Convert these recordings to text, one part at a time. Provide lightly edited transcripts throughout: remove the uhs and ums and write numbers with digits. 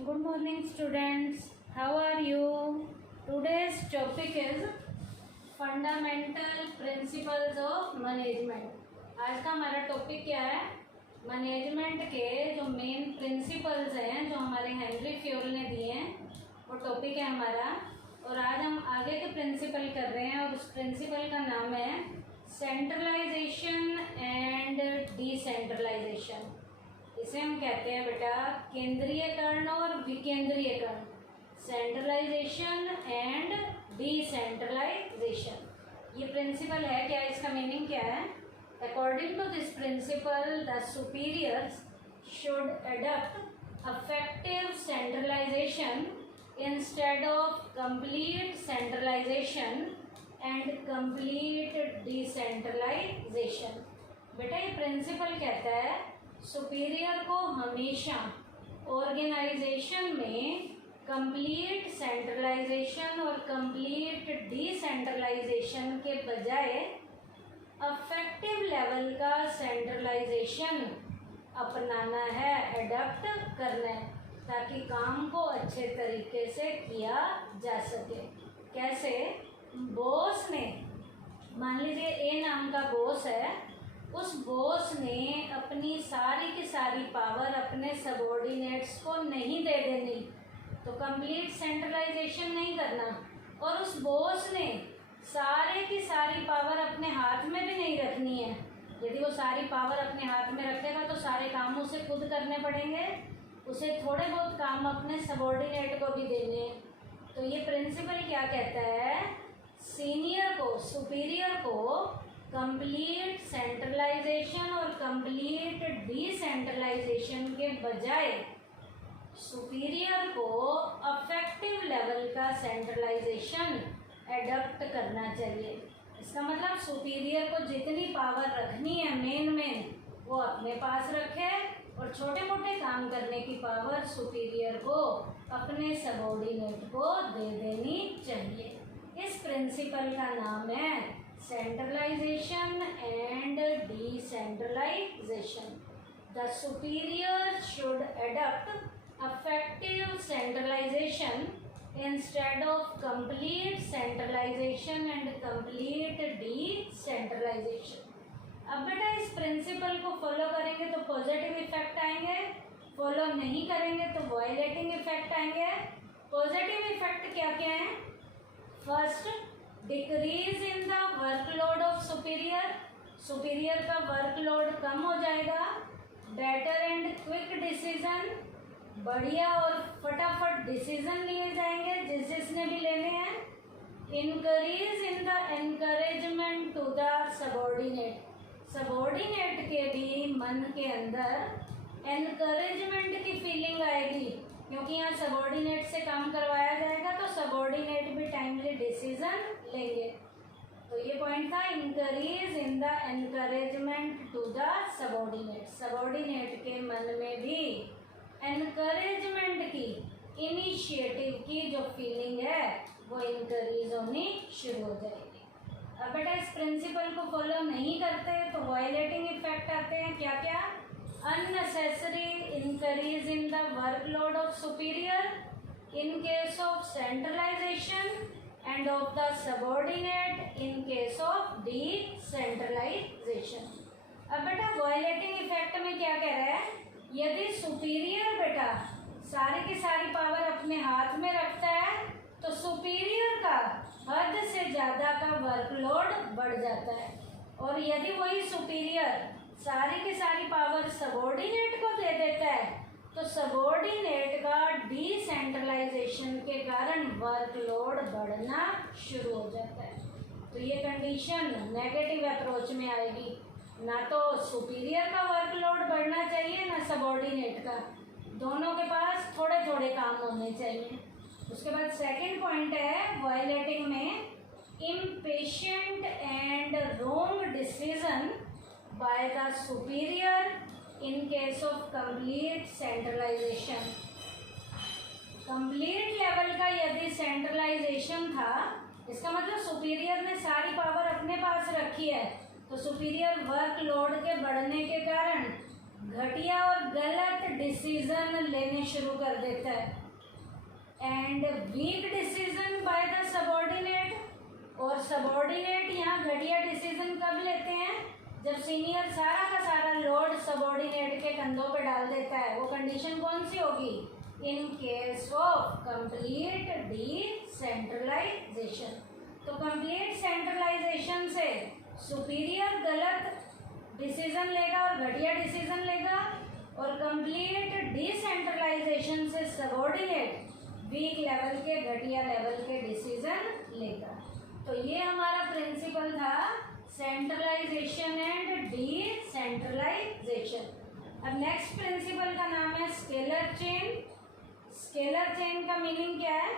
Good morning students. How are you? Today's topic is fundamental principles of management. आज का हमारा topic क्या है? मैनेजमेंट के जो मेन प्रिंसिपल्स हैं जो हमारे हेनरी फ्योल ने दिए हैं वो टॉपिक है हमारा। और आज हम आगे के प्रिंसिपल कर रहे हैं और उस प्रिंसिपल का नाम है सेंट्रलाइजेशन एंड डिसेंट्रलाइजेशन। इसे हम कहते हैं बेटा केंद्रीयकरण और विकेंद्रीयकरण, सेंट्रलाइजेशन एंड डिसेंट्रलाइजेशन। ये प्रिंसिपल है क्या, इसका मीनिंग क्या है? According to this principle the superiors should adopt effective centralisation instead of complete centralisation and complete decentralisation. बेटा ये प्रिंसिपल कहता है सुपीरियर को हमेशा ऑर्गेनाइजेशन में कंप्लीट सेंट्रलाइजेशन और कंप्लीट डिसेंट्रलाइजेशन के बजाय अफेक्टिव लेवल का सेंट्रलाइजेशन अपनाना है, अडॉप्ट करना है, ताकि काम को अच्छे तरीके से किया जा सके। कैसे? बॉस ने, मान लीजिए ए नाम का बॉस है, उस बॉस ने अपनी सारी की सारी पावर अपने सबॉर्डिनेट्स को नहीं दे देनी, तो कंप्लीट सेंट्रलाइजेशन नहीं करना। और उस बॉस ने सारे की सारी पावर अपने हाथ में भी नहीं रखनी है। यदि वो सारी पावर अपने हाथ में रखेगा तो सारे काम उसे खुद करने पड़ेंगे, उसे थोड़े बहुत काम अपने सबॉर्डिनेट को भी देने हैं। तो ये प्रिंसिपल क्या कहता है? सीनियर को, सुपीरियर को कंप्लीट सेंट्रलाइजेशन और कंप्लीट डिसेंट्रलाइजेशन के बजाय सुपीरियर को अफेक्टिव लेवल का सेंट्रलाइजेशन एडॉप्ट करना चाहिए। इसका मतलब सुपीरियर को जितनी पावर रखनी है मेन वो अपने पास रखे और छोटे मोटे काम करने की पावर सुपीरियर को अपने सबॉर्डिनेट को दे देनी चाहिए। इस प्रिंसिपल का नाम है centralisation and decentralisation. The superior should adopt effective centralisation instead of complete centralisation and complete decentralisation. अब बेटा इस प्रिंसिपल को फॉलो करेंगे तो पॉजिटिव इफेक्ट आएंगे, फॉलो नहीं करेंगे तो वायलेटिंग इफेक्ट आएंगे। पॉजिटिव इफेक्ट क्या क्या है? First, decrease in the workload of superior, superior का वर्कलोड कम हो जाएगा। बेटर एंड क्विक डिसीजन, बढ़िया और फटाफट डिसीजन लिए जाएंगे जिसने भी लेने हैं। Increase in the encouragement to the subordinate, subordinate के भी मन के अंदर एनकरेजमेंट की फीलिंग आएगी, क्योंकि यहाँ सबॉर्डिनेट से काम करवाया जाएगा तो सबॉर्डिनेट भी टाइमली डिसीजन लेंगे। तो ये पॉइंट था, increase in the encouragement to the subordinate, subordinate के मन में भी एनकरेजमेंट की, इनिशिएटिव की जो फीलिंग है वो इंक्रीज होनी शुरू हो जाएगी। अब बेटा इस प्रिंसिपल को फॉलो नहीं करते तो वायलेटिंग इफेक्ट आते हैं। क्या क्या? unnecessary increase in the workload of superior in case of centralization and of the subordinate in case of decentralization। अब बेटा वायलेटिंग इफेक्ट में क्या कह रहा है? यदि सुपीरियर बेटा सारी की सारी पावर अपने हाथ में रखता है तो सुपीरियर का हद से ज़्यादा का वर्कलोड बढ़ जाता है, और यदि वही सुपीरियर सारी की सारी पावर सबॉर्डिनेट को दे देता है तो सबॉर्डिनेट का डिसेंट्रलाइजेशन के कारण वर्कलोड बढ़ना शुरू हो जाता है। तो ये कंडीशन नेगेटिव अप्रोच में आएगी, ना तो सुपीरियर का वर्कलोड बढ़ना चाहिए ना सबॉर्डिनेट का, दोनों के पास थोड़े थोड़े काम होने चाहिए। उसके बाद सेकंड पॉइंट है वायलेटिंग में, impatient and wrong decision by the superior in case of complete centralization। Complete level का यदि सेंट्रलाइजेशन था, इसका मतलब सुपीरियर ने सारी पावर अपने पास रखी है, तो सुपीरियर वर्कलोड के बढ़ने के कारण घटिया और गलत डिसीजन लेने शुरू कर देता है, and weak decision by the subordinate. और सबॉर्डिनेट यहाँ घटिया डिसीजन कब लेते हैं? जब सीनियर सारा का सारा लोड सबॉर्डिनेट के कंधों पे डाल देता है। वो कंडीशन कौन सी होगी? In case of complete decentralisation. तो कंप्लीट सेंट्रलाइजेशन से सुपीरियर गलत डिसीजन लेगा और घटिया डिसीजन लेगा, और कंप्लीट डिसेंट्रलाइजेशन से सबॉर्डिनेट वीक लेवल के घटिया लेवल के डिसीजन लेगा। तो ये हमारा प्रिंसिपल था सेंट्रलाइजेशन एंड डिसेंट्रलाइजेशन। अब नेक्स्ट प्रिंसिपल का नाम है स्केलर चेन। स्केलर चेन का मीनिंग क्या है?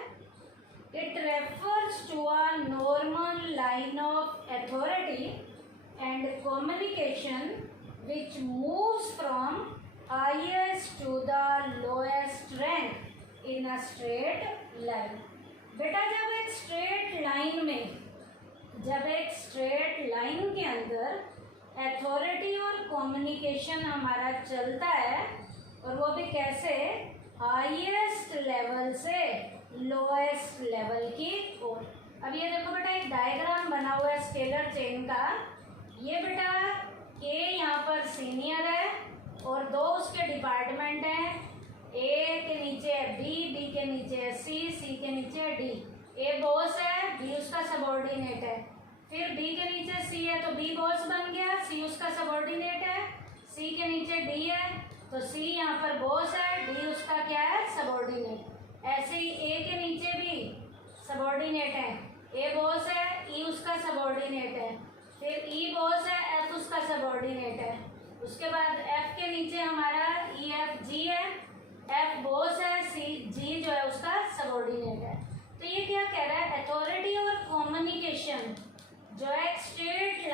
It refers to a normal line of authority and communication which moves from highest to the lowest rank in a straight line. बेटा जब एक स्ट्रेट लाइन के अंदर अथॉरिटी और कम्युनिकेशन हमारा चलता है, और वो भी कैसे? हाईएस्ट लेवल से लोएस्ट लेवल की ओर। अब ये देखो बेटा, एक डायग्राम बना हुआ है स्केलर चेन का। ये बेटा के यहाँ पर सीनियर है और दो उसके डिपार्टमेंट हैं। ए के नीचे है बी, बी के नीचे है सी, सी के नीचे है डी। ए बॉस है, बी उसका सबॉर्डिनेट है। फिर बी के नीचे सी है तो बी बॉस बन गया, सी उसका सबॉर्डिनेट है। सी के नीचे डी है तो सी यहाँ पर बॉस है, डी उसका क्या है? सबॉर्डिनेट। ऐसे ही ए के नीचे भी सबॉर्डिनेट है, ए बॉस है, ई उसका सबॉर्डिनेट है। फिर ई बॉस है, एफ उसका सबॉर्डिनेट है। उसके बाद एफ के नीचे हमारा ई एफ जी है, एफ बॉस है, सी जी जो है उसका सबॉर्डिनेट है। तो ये क्या कह रहा है? अथॉरिटी और कम्युनिकेशन जो है स्ट्रेट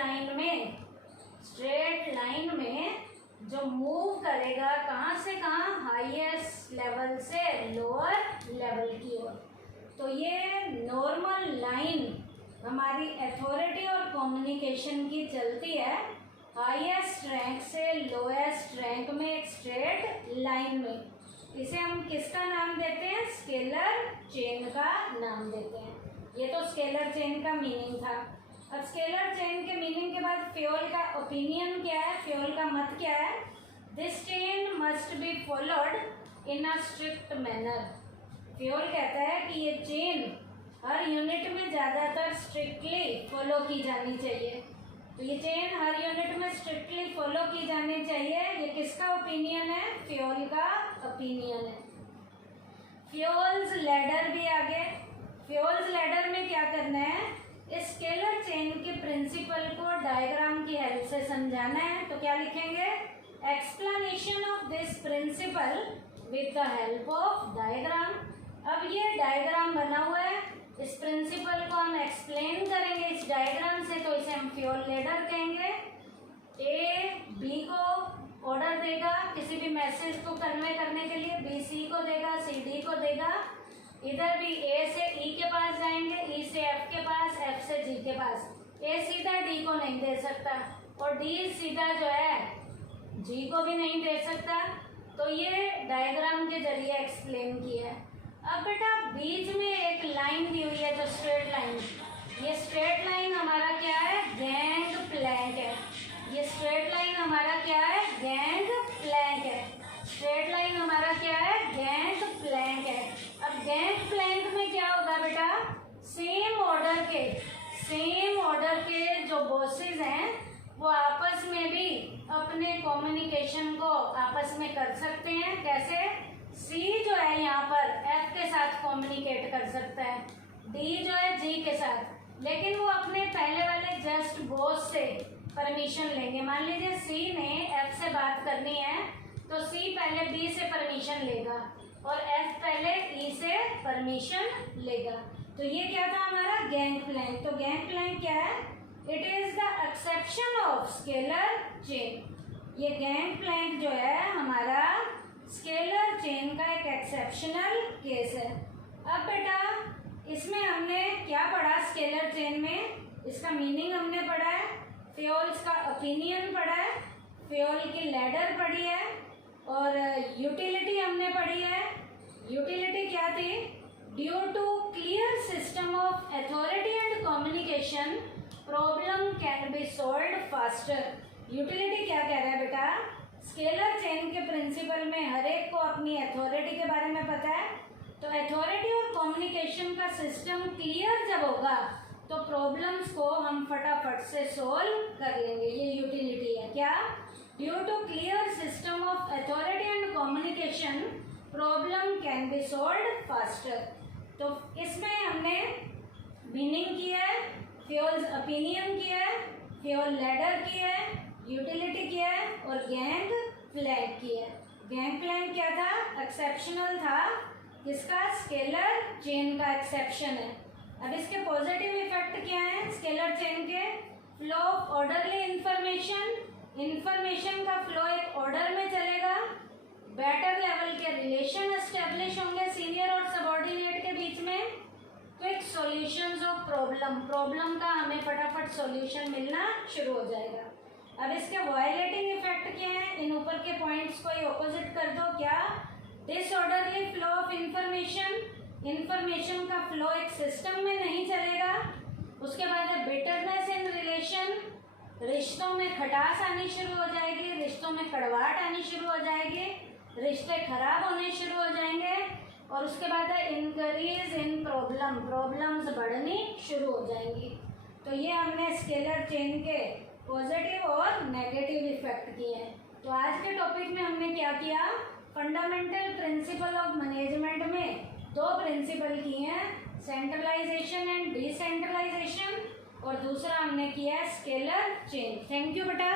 लाइन में जो मूव करेगा कहाँ से कहाँ? हाईएस्ट लेवल से लोअर लेवल की ओर। तो ये नॉर्मल लाइन हमारी अथॉरिटी और कम्युनिकेशन की चलती है हाईएस्ट रैंक से लोएस्ट रैंक में एक स्ट्रेट लाइन में। इसे हम किसका नाम देते हैं? स्केलर चेन का नाम देते हैं। ये तो स्केलर चेन का मीनिंग था। अब स्केलर चेन के मीनिंग के बाद फ्योल का ओपिनियन क्या है, फ्योल का मत क्या है? This chain must be followed in a strict manner. Fayol कहता है कि ये चेन हर यूनिट में ज़्यादातर स्ट्रिक्टली फॉलो की जानी चाहिए। तो ये चेन हर यूनिट में स्ट्रिक्टली फॉलो की जानी चाहिए। ये किसका ओपिनियन है? फ्योल का ओपिनियन है। फ्योल्स लैडर भी आगे। फ्योल्स लैडर में क्या करना है? इस स्केलर चेन के प्रिंसिपल को डायग्राम की हेल्प से समझाना है। तो क्या लिखेंगे? Explanation of this principle with the help of diagram. अब ये डायग्राम बना हुआ है, इस प्रिंसिपल को हम एक्सप्लेन करेंगे इस डायग्राम से, तो इसे हम फ्योल लैडर कहेंगे। ए बी को ऑर्डर देगा किसी भी मैसेज को कन्वे करने के लिए, बी सी को देगा, सी डी को देगा। इधर भी ए से ई के पास जाएंगे, ई से एफ के पास, एफ से जी के पास। ए सीधा डी को नहीं दे सकता और डी सीधा जो है जी को भी नहीं दे सकता। तो ये डायग्राम के जरिए एक्सप्लेन किया है। अब बेटा बीच में एक लाइन दी हुई है जो स्ट्रेट लाइन, ये स्ट्रेट लाइन हमारा क्या है? गैंग प्लैंक है। ये स्ट्रेट लाइन हमारा क्या है? गैंग प्लैंक है। स्ट्रेट लाइन हमारा क्या है? गैंग प्लैंक है। अब गैंग प्लैंक में क्या होगा बेटा? सेम ऑर्डर के जो बॉसेस हैं वो आपस में भी अपने कम्युनिकेशन को आपस में कर सकते हैं। कैसे? सी जो है यहाँ पर एफ के साथ कम्युनिकेट कर सकता है, डी जो है जी के साथ, लेकिन वो अपने पहले वाले जस्ट बॉस से परमिशन लेंगे। मान लीजिए सी ने एफ से बात करनी है तो सी पहले बी से परमिशन लेगा और एफ पहले ई से परमिशन लेगा। तो ये क्या था हमारा? Gang plank. तो गैंग प्लैंक क्या है? It is the exception of scalar chain. ये गैंग प्लैंक जो है हमारा स्केलर चेन का एक एक्सेप्शनल केस है। अब बेटा इसमें हमने क्या पढ़ा? स्केलर चेन में इसका मीनिंग हमने पढ़ा है, फ्योल्स का ओपिनियन पढ़ा है, फ्योल की लैडर पढ़ी है, और यूटिलिटी हमने पढ़ी है। यूटिलिटी क्या थी? Due to clear system of authority and communication problem can be solved faster. Utility क्या कह रहा है बेटा? स्केलर चेन के प्रिंसिपल में हर एक को अपनी अथॉरिटी के बारे में पता है, तो अथॉरिटी और कम्युनिकेशन का सिस्टम क्लियर जब होगा तो प्रॉब्लम्स को हम फटाफट से सोल्व कर लेंगे। ये यूटिलिटी है। क्या? Due to clear system of authority and communication problem can be solved faster. तो इसमें हमने मीनिंग किया है, फ्यूल्स ओपिनियन किया है, फ्यूल लैडर किया है, यूटिलिटी किया है और गैंग प्लैंक किया है। गैंग प्लैंक क्या था? एक्सेप्शनल था। किसका? स्केलर चेन का एक्सेप्शन है। अब इसके पॉजिटिव इफेक्ट क्या है स्केलर चेन के? फ्लो ऑफ ऑर्डरली इंफॉर्मेशन का फ्लो एक ऑर्डर में चलेगा, बेटर लेवल के रिलेशन एस्टेब्लिश होंगे सीनियर और सबऑर्डिनेट के बीच में, क्विक सॉल्यूशंस ऑफ प्रॉब्लम का हमें फटाफट सॉल्यूशन मिलना शुरू हो जाएगा। अब इसके वायलेटिंग इफेक्ट क्या है? इन ऊपर के पॉइंट्स को ऑपोजिट कर दो। क्या? डिसऑर्डरली फ्लो ऑफ इंफॉर्मेशन का फ्लो एक सिस्टम में नहीं चलेगा। उसके बाद है बिटरनेस इन रिलेशन, रिश्तों में खटास आनी शुरू हो जाएगी, रिश्तों में कड़वाहट आनी शुरू हो जाएगी, रिश्ते खराब होने शुरू हो जाएंगे। और उसके बाद है इंक्रीज इन प्रॉब्लम्स बढ़नी शुरू हो जाएंगी। तो ये हमने स्केलर चेन के पॉजिटिव और नेगेटिव इफेक्ट किए हैं। तो आज के टॉपिक में हमने क्या किया? फंडामेंटल प्रिंसिपल ऑफ मैनेजमेंट में दो प्रिंसिपल किए हैं, सेंट्रलाइजेशन एंड डिसेंट्रलाइजेशन, और दूसरा हमने किया है स्केलर चेन। थैंक यू बेटा।